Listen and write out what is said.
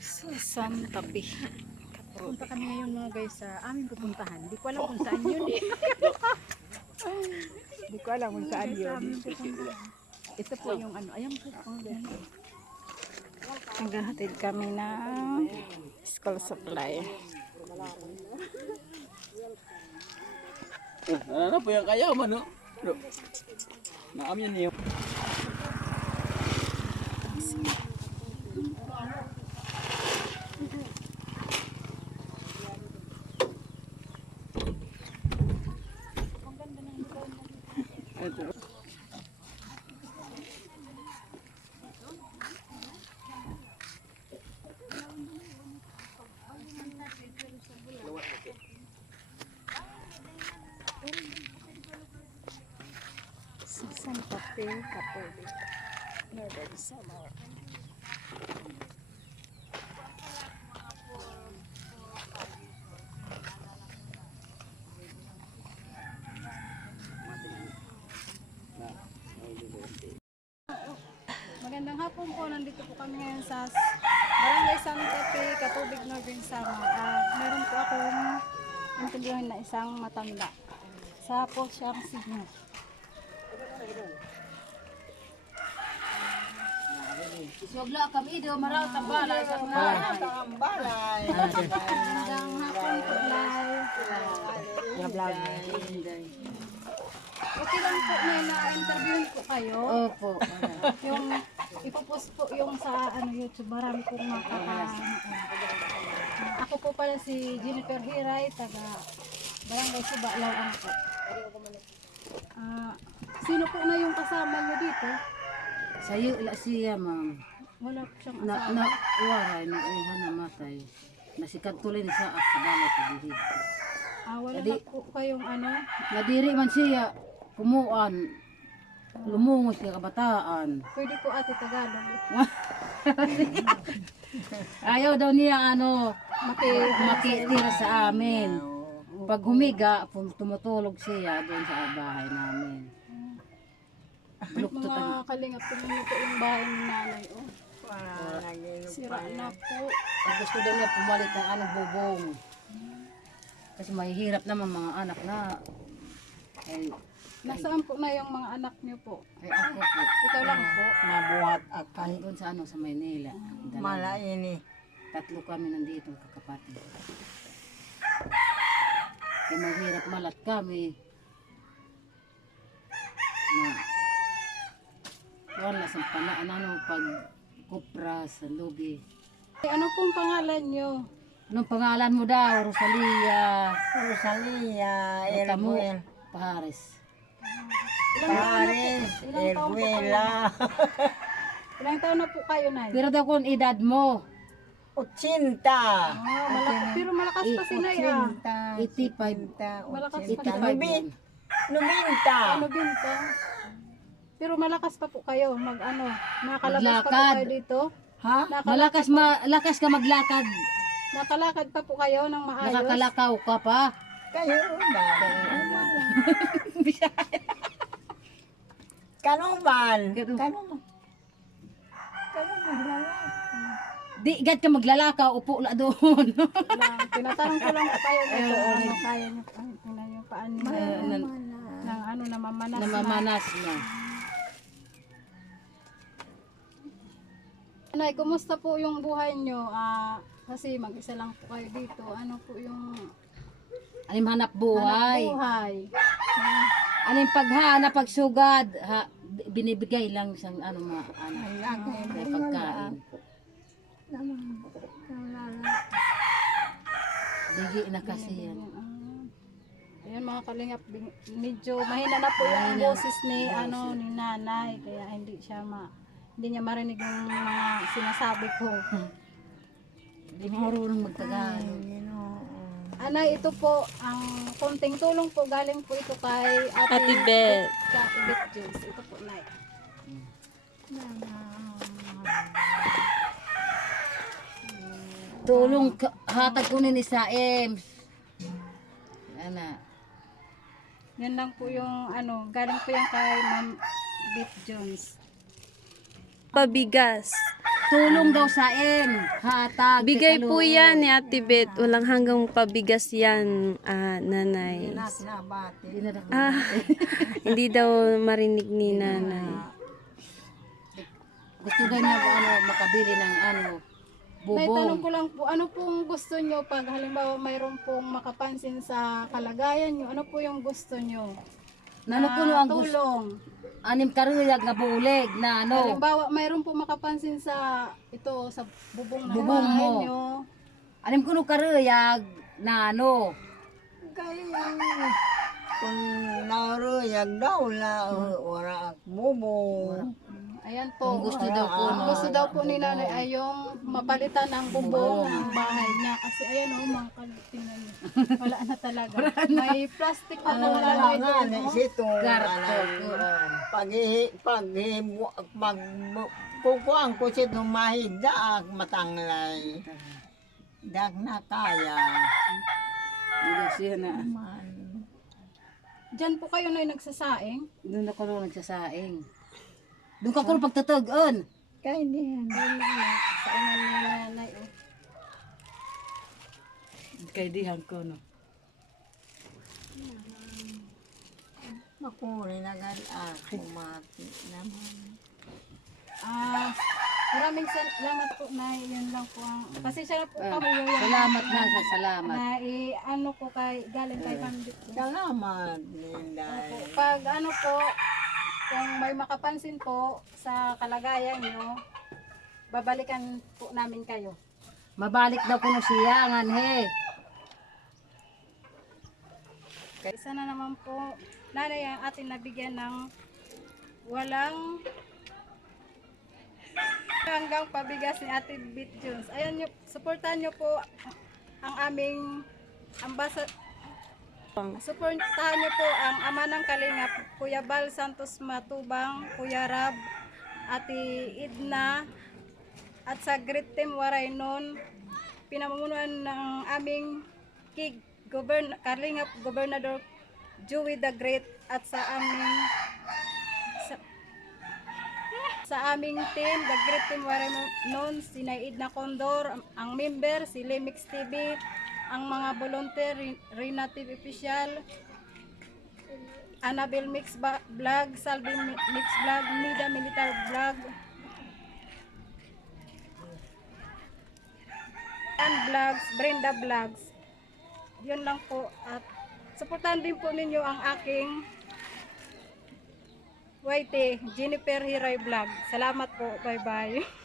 Susan Tapi. Punta kami ngayon mga guys sa aming pupuntahan. Di ko alam kung saan yun eh. Di ko alam kung saan yun. Ito po yung ano. Ayan po. Naghahatid kami ng school supply. Ano po yung kaya man, no? Naam yan niyo. Susan Tapi, Katolik. Northern Samar. Magandang hapon po. Nandito po kami ngayon sa Barangay San Pepe, Katubig, Northern Samar. At meron po akong interviewin na isang matanda. Sa po siyang signo. Wala kami do maraw tambalay sa mga Magandang hapon po, Lai. Okay lang po na na-interviewin po kayo. Opo. Yung ipopost po yung sa YouTube, marami pong ako po pala si Jennifer Hiray, taga Barangay Suba, Lawang po. Sino po na yung kasama niyo dito? Sayo la siya ma'am. Wala po siyang Na kasama. waray na iha na matay. Nasikat tuloy ni sa akadala pagdiri. Wala Adi- na po kayong ano. Nadiri man siya kumuan. Lumungos kay kabataan. Pwede po ate Tagalog. Ayaw daw niya makitira sa amin. Pag humiga, tumutulog siya doon sa bahay namin. Mga kalingap, tingnan po yung bahay ni nanay. Oh. Sira na po. Ang gusto daw niya pumalit ng bubong. Kasi mahihirap naman mga anak na. Nasaan po na yung mga anak niyo po? Ay ako po. Ikaw lang po. Mabuhat akay Doon sa sa Maynila. malaini. Tatlo kami nandito kakapatid. Kaya mahirap malat kami. Na wala sa panaan pag kupra sa lugi. Ano pong pangalan niyo? Anong pangalan mo daw? Rosalia Rosalia, Tamo Erguel, Pahares. Paris, Erguela, Ilang taon na po kayo, Nay? Pero daw kung edad mo, 80. Pero malakas pa si Nay, 85. Malakas pa 85 siya. yan. Nubinta. Ano binta? Pero malakas pa po kayo, nakalabas pa po Maglakad. kayo dito? Ha? Malakas ka maglakad. Nakalakad pa po kayo ng maayos? Nakakalakaw ka pa. Kayo ba? Kanuman. Kanuman. Di gad ka maglalakaw, upo na doon. Tinatanong ko lang po kayo dito, kaya niyo paano namamanas na. Namamanas na. Nay, kumusta po yung buhay niyo? Kasi mag-isa lang po kayo dito. Ano po yung Anim hanap buhay. buhay? Anim paghanap, pagsugad, binibigay lang siyang pagkain. Digi na kasi yan. Ayan mga kalingap, medyo mahina na po yung boses ni ni nanay, kaya hindi niya marinig yung mga sinasabi ko. Hindi marunong magtagalog. Anay, ito po ang konting tulong po, galing po ito kay Ate Beth. Kay Ate Beth Jules. Ito po, Nay. Tulong hatag ko ni sa EMS. Ana. Yan lang po yung galing po yan kay Ma'am Beth Jones. Pabigas. tulong daw sa hatag. Bigay po yan ni Ate Bet. Walang hanggang pabigas yan, nanay. Nabati. Hindi daw marinig ni nanay. Gusto daw niya makabili ng Nay, tanong bubong. ko lang po, ano pong gusto nyo pag halimbawa mayroon pong makapansin sa kalagayan nyo? Ano po yung gusto nyo? Nano ko ang gusto. Tulong. Anim karuyag na bulig na Halimbawa, mayroon po makapansin sa sa bubong ng Bubong bahay mo. nyo. Anim ko karuyag na Kaya kung naruyag daw na wala bubo. Ayan po. Kung gusto daw po, Ang gusto daw po ni nanay ay yung mapalitan ng bubong ng bahay niya. Kasi ayan o, mga tingnan niyo. Wala na talaga. May plastic na Ano nakalagay nga doon. ni no? sito Garto. pag kukuang ko sito mahida matanglay. Dak na kaya. Hindi siya na. Diyan po kayo na nagsasaing. Doon ako nung nagsasaing. Doon ka ko pagtatugon. Kaya diyan. Ayun na, saingan ni nanay. Oh. Kay dihan ko, no. Makuri na ako mati naman. Maraming salamat po na yun lang po ang kasi siya po kami yun Salamat na, salamat. na ano ko kay galing kay Pandit. Salamat, Linday. Pag ano po, kung may makapansin po sa kalagayan nyo, babalikan po namin kayo. Mabalik daw ko siya, he. Isa na naman po, nanay ang atin nabigyan ng walang hanggang pabigas ni Ate Bit Jones. Ayan nyo, supportan nyo po ang aming supportahan nyo po ang ama ng Kalingap, Kuya Bal Santos Matubang, Kuya Rab, Ate Idna, at sa Great Team Waraynon, pinamumunuan ng aming Kalingap Gobernador Joey the Great, at sa aming team, the Great Team Waraynon, si Idna Condor, ang member, si Limix TV, ang mga volunteer, Rina TV Official, Annabelle Mix Vlog, Salvi Mix Vlog, Nida Militar Vlog, and Vlogs, Brenda Vlogs. Yun lang po. At supportahan din po ninyo ang aking YT, Jennifer Hiray Vlog. Salamat po. Bye-bye.